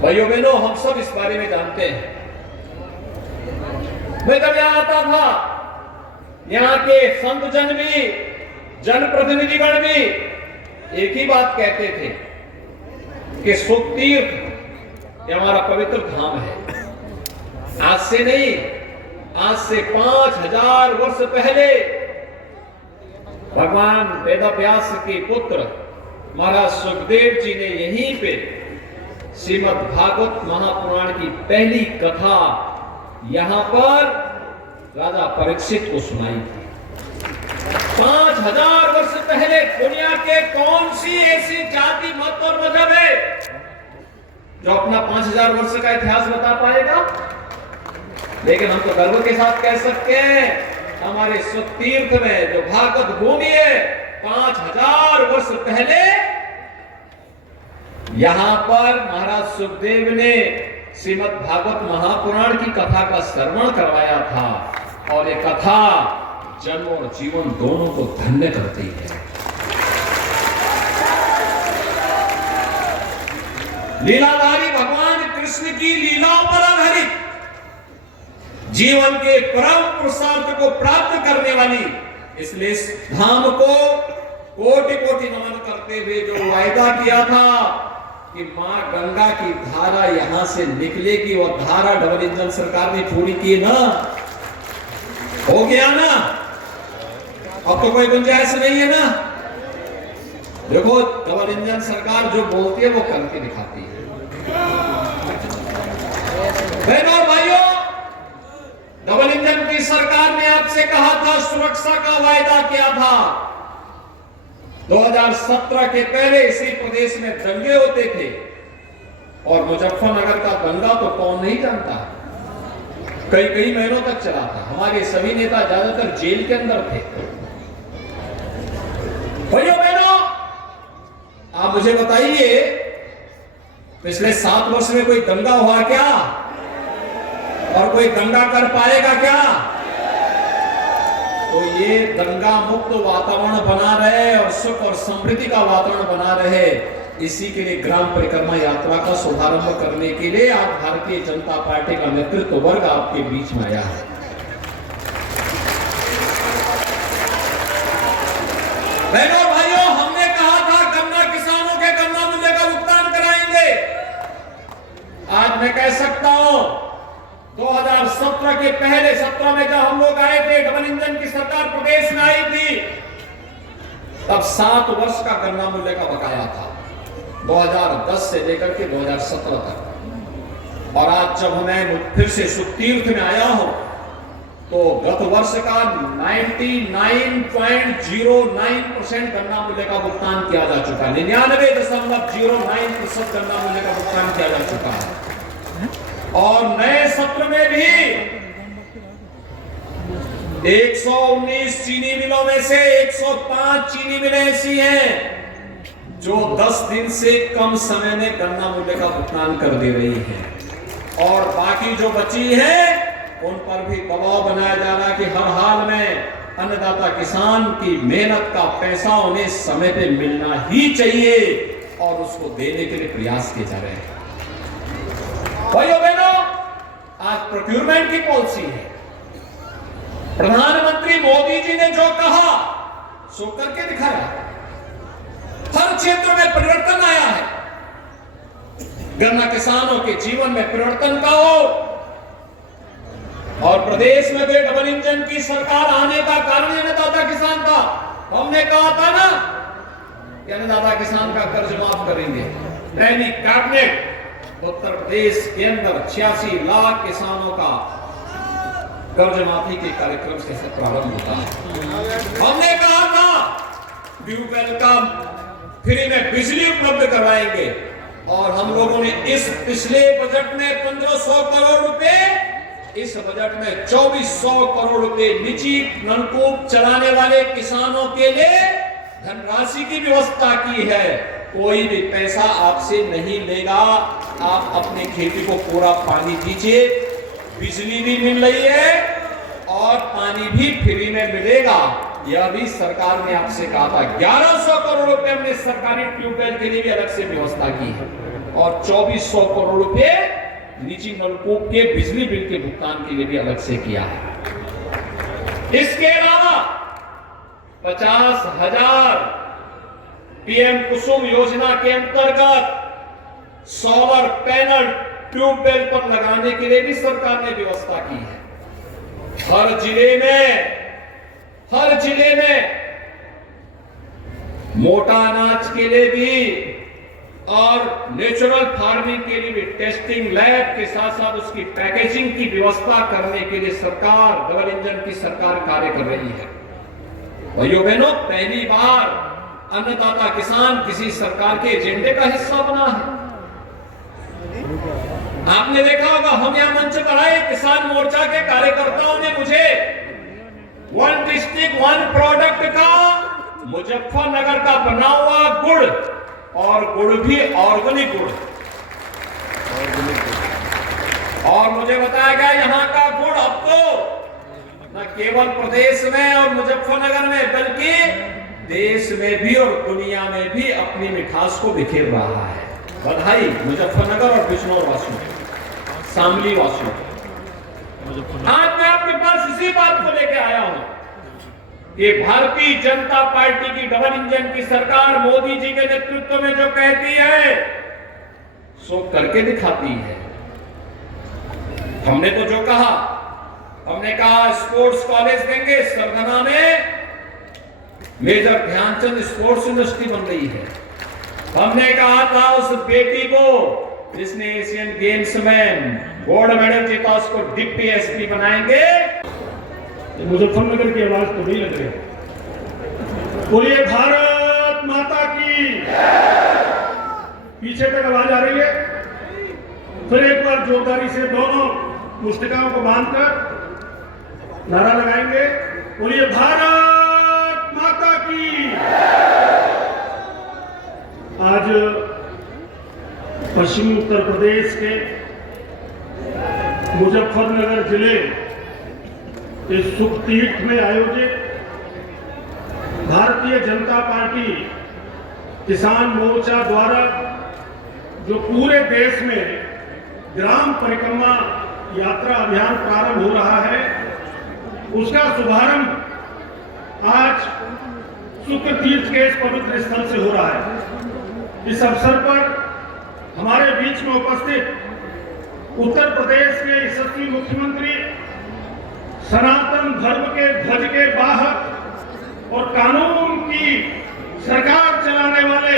भाइयों बहनों, हम सब इस बारे में जानते हैं। मैं जब यहां आता था, यहाँ के संत जन भी, जनप्रतिनिधिगण भी एक ही बात कहते थे कि सुख तीर्थ ये हमारा पवित्र धाम है। आज से नहीं, आज से 5000 वर्ष पहले भगवान वेदव्यास के पुत्र महाराज सुखदेव जी ने यहीं पे श्रीमद् भागवत महापुराण की पहली कथा यहां पर राजा परीक्षित को सुनाई थी। 5000 वर्ष पहले दुनिया के कौन सी ऐसी जाति, मत और मजहब है जो अपना 5000 वर्ष का इतिहास बता पाएगा? लेकिन हम तो गर्व के साथ कह सकते हैं, हमारे सुतीर्थ में जो भागवत भूमि है, 5000 वर्ष पहले यहां पर महाराज सुखदेव ने श्रीमद् भागवत महापुराण की कथा का श्रवण करवाया था। और ये कथा जन्म और जीवन दोनों को धन्य करती है। लीलाधारी भगवान कृष्ण की लीलाओं पर आधारित जीवन के परम पुरुषार्थ को प्राप्त करने वाली, इसलिए इस धाम को कोटि कोटि नमन करते हुए जो वायदा किया था कि मां गंगा की धारा यहां से निकलेगी, और धारा डबल इंजन सरकार ने पूरी की ना, हो गया ना? अब तो कोई गुंजाइश नहीं है ना? देखो, डबल इंजन सरकार जो बोलती है वो करके दिखाती है। बहनों और भाइयों, डबल इंजन की सरकार ने आपसे कहा था, सुरक्षा का वायदा किया था। 2017 के पहले इसी प्रदेश में दंगे होते थे, और मुजफ्फरनगर का दंगा तो कौन नहीं जानता, कई कई महीनों तक चला था। हमारे सभी नेता ज्यादातर जेल के अंदर थे। भाइयों बहनों, आप मुझे बताइए, पिछले 7 वर्ष में कोई दंगा हुआ क्या? और कोई दंगा कर पाएगा क्या? तो ये दंगा मुक्त वातावरण बना रहे और सुख और समृद्धि का वातावरण बना रहे, इसी के लिए ग्राम परिक्रमा यात्रा का शुभारंभ करने के लिए आज भारतीय जनता पार्टी का नेतृत्व वर्ग आपके बीच में आया है। बहनों भाइयों, हमने कहा था गन्ना किसानों के गन्ना मूल्य का भुगतान कराएंगे। आज मैं कह सकता हूं, 2017 के पहले 17 में जब हम लोग आए थे, डबल इंजन की सरकार प्रदेश में आई थी, तब 7 वर्ष का गन्ना मूल्य का बकाया था, 2010 से लेकर के 2017 तक। और आज जब मैं फिर से सुतीर्थ में आया हूं, तो गत वर्ष का 99.09% गन्ना मूल्य का भुगतान किया जा चुका है। 99.09% गन्ना मूल्य का भुगतान किया जा चुका है। और नए सत्र में भी 119 चीनी मिलों में से 105 चीनी मिलें ऐसी हैं जो 10 दिन से कम समय में गन्ना मूल्य का भुगतान कर दे रही हैं। और बाकी जो बची है, उन पर भी दबाव बनाया जा रहा है कि हर हाल में अन्नदाता किसान की मेहनत का पैसा उन्हें समय पे मिलना ही चाहिए, और उसको देने के लिए प्रयास किए जा रहे हैं। भाइयों बहनों, आज प्रोक्यूरमेंट की पॉलिसी है। प्रधानमंत्री मोदी जी ने जो कहा सो करके दिखाया। हर क्षेत्र में परिवर्तन आया है। गन्ना किसानों के जीवन में परिवर्तन का हो, और प्रदेश में भी डबल इंजन की सरकार आने का कारण अन्नदाता किसान था। हमने कहा था ना कि अन्नदाता किसान का कर्ज माफ करेंगे। पहली कैबिनेट उत्तर प्रदेश के अंदर 86 लाख किसानों का कर्ज माफी के कार्यक्रम से प्रारंभ होता है। हमने कहा था ट्यूबवेल का फ्री में बिजली उपलब्ध करवाएंगे, और हम लोगों ने इस पिछले बजट में 1500 करोड़ रुपए, इस बजट में 2400 करोड़ रुपए निजी नलकूप चलाने वाले किसानों के लिए धनराशि की व्यवस्था की है। कोई भी पैसा आपसे नहीं लेगा, आप अपनी खेती को पूरा पानी दीजिए, बिजली भी मिल रही है और पानी भी फ्री में मिलेगा। यह भी सरकार ने आपसे कहा था। 1100 करोड़ रुपए हमने सरकारी ट्यूबवेल के लिए भी अलग से व्यवस्था की है। और 2400 करोड़ रुपए निजी नलकूप के बिजली बिल के भुगतान के लिए भी अलग से किया है। इसके अलावा 50,000 पीएम कुसुम योजना के अंतर्गत सोलर पैनल ट्यूबवेल पर लगाने के लिए भी सरकार ने व्यवस्था की है। हर जिले में मोटा अनाज के लिए भी और नेचुरल फार्मिंग के लिए भी टेस्टिंग लैब के साथ साथ उसकी पैकेजिंग की व्यवस्था करने के लिए सरकार, डबल इंजन की सरकार कार्य कर रही है। भाइयों बहनों, पहली बार अन्नदाता किसान किसी सरकार के एजेंडे का हिस्सा बना है। आपने देखा होगा, हम यहां मंच पर आए, किसान मोर्चा के कार्यकर्ताओं ने मुझे वन डिस्ट्रिक्ट वन प्रोडक्ट का मुजफ्फरनगर का बना हुआ गुड़, और गुड़ भी ऑर्गेनिक गुड़, और मुझे बताया गया यहाँ का गुड़ अब तो न केवल प्रदेश में और मुजफ्फरनगर में बल्कि देश में भी और दुनिया में भी अपनी मिठास को बिखेर रहा है। बधाई मुजफ्फरनगर और बिजनौर वासियों, शामली वासियों। आज मैं आपके पास इसी बात को लेकर आया हूं कि भारतीय जनता पार्टी की डबल इंजन की सरकार मोदी जी के नेतृत्व में जो कहती है सो करके दिखाती है। हमने तो जो कहा, हमने कहा स्पोर्ट्स कॉलेज देंगे, सरगना में मेजर ध्यानचंद स्पोर्ट्स यूनिवर्सिटी बन रही है। हमने कहा था उस बेटी को जिसने एशियन गेम्स में गोल्ड मेडल जीता उसको डिप्टी एसपी बनाएंगे। मुजफ्फरनगर की आवाज तो नहीं लग रही। बोलिए भारत माता की। पीछे तक आवाज आ रही है। फिर एक बार जोरदारी से दोनों मुस्टिकाओं को बांधकर नारा लगाएंगे, बोलिए भारत माता की। आज पश्चिमी उत्तर प्रदेश के मुजफ्फरनगर जिले इस सुखतीर्थ में आयोजित भारतीय जनता पार्टी किसान मोर्चा द्वारा जो पूरे देश में ग्राम परिक्रमा यात्रा अभियान प्रारंभ हो रहा है, उसका शुभारंभ आज सुखतीर्थ के इस पवित्र स्थल से हो रहा है। इस अवसर पर हमारे बीच में उपस्थित उत्तर प्रदेश के यशस्वी मुख्यमंत्री, सनातन धर्म के ध्वज के वाहक और कानून की सरकार चलाने वाले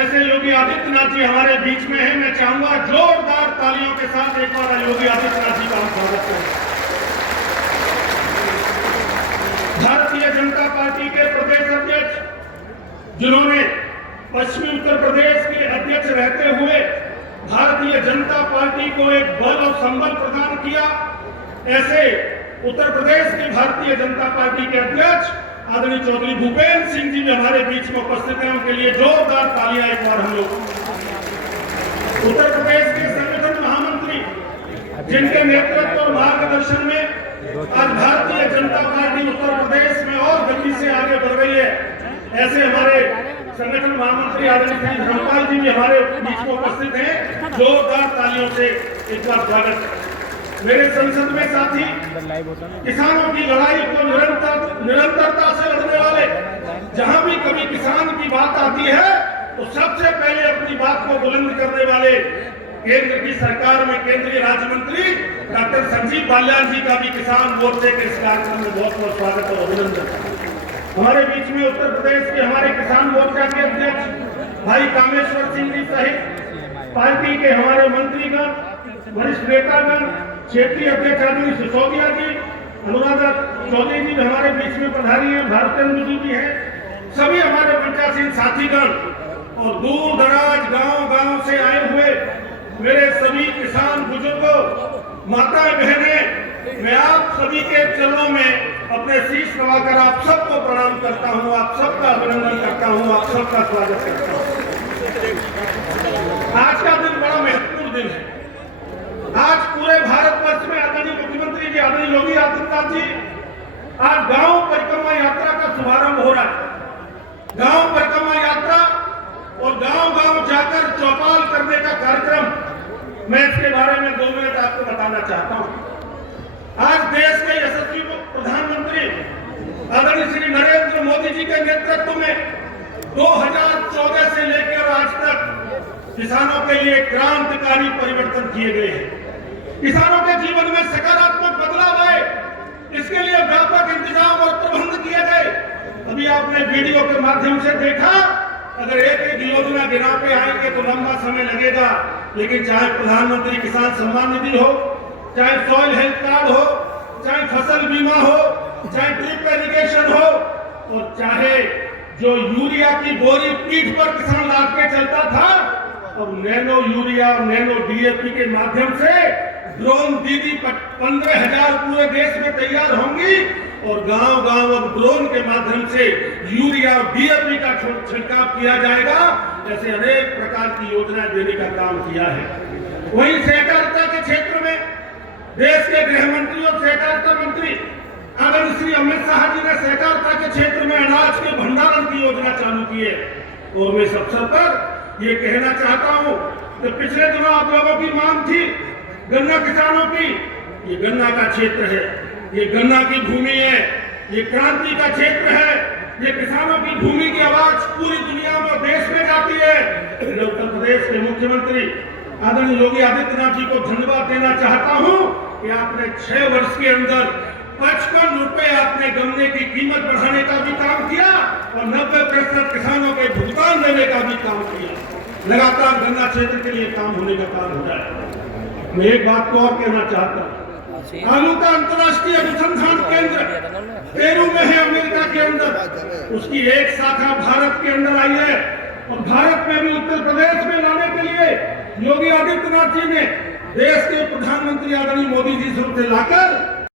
ऐसे योगी आदित्यनाथ जी हमारे बीच में हैं। मैं चाहूंगा जोरदार तालियों के साथ एक बार योगी आदित्यनाथ जी का हम स्वागत करें। भारतीय जनता पार्टी के प्रदेश अध्यक्ष, जिन्होंने पश्चिमी उत्तर प्रदेश के अध्यक्ष रहते हुए भारतीय जनता पार्टी को एक बल और संबल प्रदान किया, ऐसे उत्तर प्रदेश की भारतीय जनता पार्टी के अध्यक्ष आदरणीय चौधरी भूपेंद्र सिंह जी भी हमारे बीच में उपस्थित हैं। उनके लिए जोरदार तालियां एक बार हम लोग। उत्तर प्रदेश के संगठन महामंत्री, जिनके नेतृत्व और मार्गदर्शन में आज भारतीय जनता पार्टी उत्तर प्रदेश में और गति से आगे बढ़ रही है, ऐसे हमारे संगठन महामंत्री आदरणीय धर्मपाल जी भी हमारे बीच में उपस्थित हैं। जोरदार तालियों से एक बार स्वागत है। मेरे संसद में साथी, किसानों की लड़ाई को निरंतरता से लड़ने वाले, जहां भी कभी किसान की बात आती है तो सबसे पहले अपनी बात को बुलंद करने वाले केंद्र की सरकार में केंद्रीय राज्य मंत्री डॉक्टर संजीव बाल्यान जी का भी किसान मोर्चे के इस कार्यक्रम में बहुत बहुत स्वागत और अभिनंदन। हमारे बीच में उत्तर प्रदेश के हमारे किसान मोर्चा के अध्यक्ष भाई कामेश्वर सिंह जी सहित पार्टी के हमारे मंत्रीगण, वरिष्ठ नेतागण, क्षेत्रीय अध्यक्ष आदरणीय सिसोदिया जी, अनुराधा चौधरी जी हमारे बीच में पधारी हैं, भारतेंद्र जी भी हैं, सभी हमारे पंचायती साथीगण और दूर दराज गांव से आए हुए मेरे सभी किसान बुजुर्गों, माता बहनें, मैं आप सभी के चरणों में अपने शीश नवाकर आप सबको प्रणाम करता हूं, आप सबका अभिनंदन करता हूं, आप सबका स्वागत करता हूं। आज का दिन बड़ा महत्वपूर्ण दिन है। आज पूरे भारतवर्ष में आदरणीय मुख्यमंत्री जी आदरणीय योगी आदित्यनाथ जी आज गांव परिक्रमा यात्रा का शुभारंभ हो रहा है। गांव परिक्रमा यात्रा और गांव-गांव जाकर चौपाल करने का कार्यक्रम, मैं इसके बारे में 2 मिनट आपको बताना चाहता हूं। आज देश के यशस्वी प्रधानमंत्री आदरणीय श्री नरेंद्र मोदी जी के नेतृत्व में 2014 से लेकर आज तक किसानों के लिए क्रांतिकारी परिवर्तन किए गए हैं। किसानों के जीवन में सकारात्मक बदलाव आए, इसके लिए व्यापक इंतजाम और प्रबंध किए गए। अभी आपने वीडियो के माध्यम से देखा, अगर एक एक योजना गिना पे आएंगे तो लंबा समय लगेगा, लेकिन चाहे प्रधानमंत्री किसान सम्मान निधि हो, चाहे सॉइल हेल्थ कार्ड हो, चाहे फसल बीमा हो, चाहे ड्रिप इरिगेशन हो, और चाहे जो यूरिया की बोरी पीठ पर किसान लाद के चलता था, अब नैनो यूरिया और नैनो डीएपी के माध्यम से ड्रोन दीदी 15,000 पूरे देश में तैयार होंगी, और गांव-गांव अब ड्रोन के माध्यम से यूरिया और डीएपी का छिड़काव किया जाएगा। ऐसे अनेक प्रकार की योजना देने का काम किया है। वहीं सहकारिता के क्षेत्र में देश के गृह मंत्री और सहकारिता मंत्री आदरणीय श्री अमित शाह जी ने सहकारिता के क्षेत्र में अनाज के भंडारण की योजना चालू की है। और मैं इस अवसर पर ये कहना चाहता हूँ कि पिछले दिनों आप लोगों की मांग थी गन्ना किसानों की, ये गन्ना का क्षेत्र है, ये गन्ना की भूमि है, ये क्रांति का क्षेत्र है, ये किसानों की भूमि की आवाज पूरी दुनिया में देश में जाती है। मैं उत्तर प्रदेश के मुख्यमंत्री आदरणीय योगी आदित्यनाथ जी को धन्यवाद देना चाहता हूं कि आपने 6 वर्ष के अंदर 55 रुपए आपने गन्ने की कीमत बढ़ाने का भी काम किया और 90% किसानों के भुगतान देने का भी काम किया। लगातार गन्ना क्षेत्र के लिए काम होने का काम हो रहा है। मैं एक बात को और कहना चाहता हूँ, आलू का अंतर्राष्ट्रीय अनुसंधान केंद्र पेरू में है, अमेरिका के अंदर, उसकी एक शाखा भारत के अंदर आई है, और भारत में भी उत्तर प्रदेश में लाने के लिए योगी आदित्यनाथ जी ने देश के प्रधानमंत्री आदरणीय मोदी जी से लाकर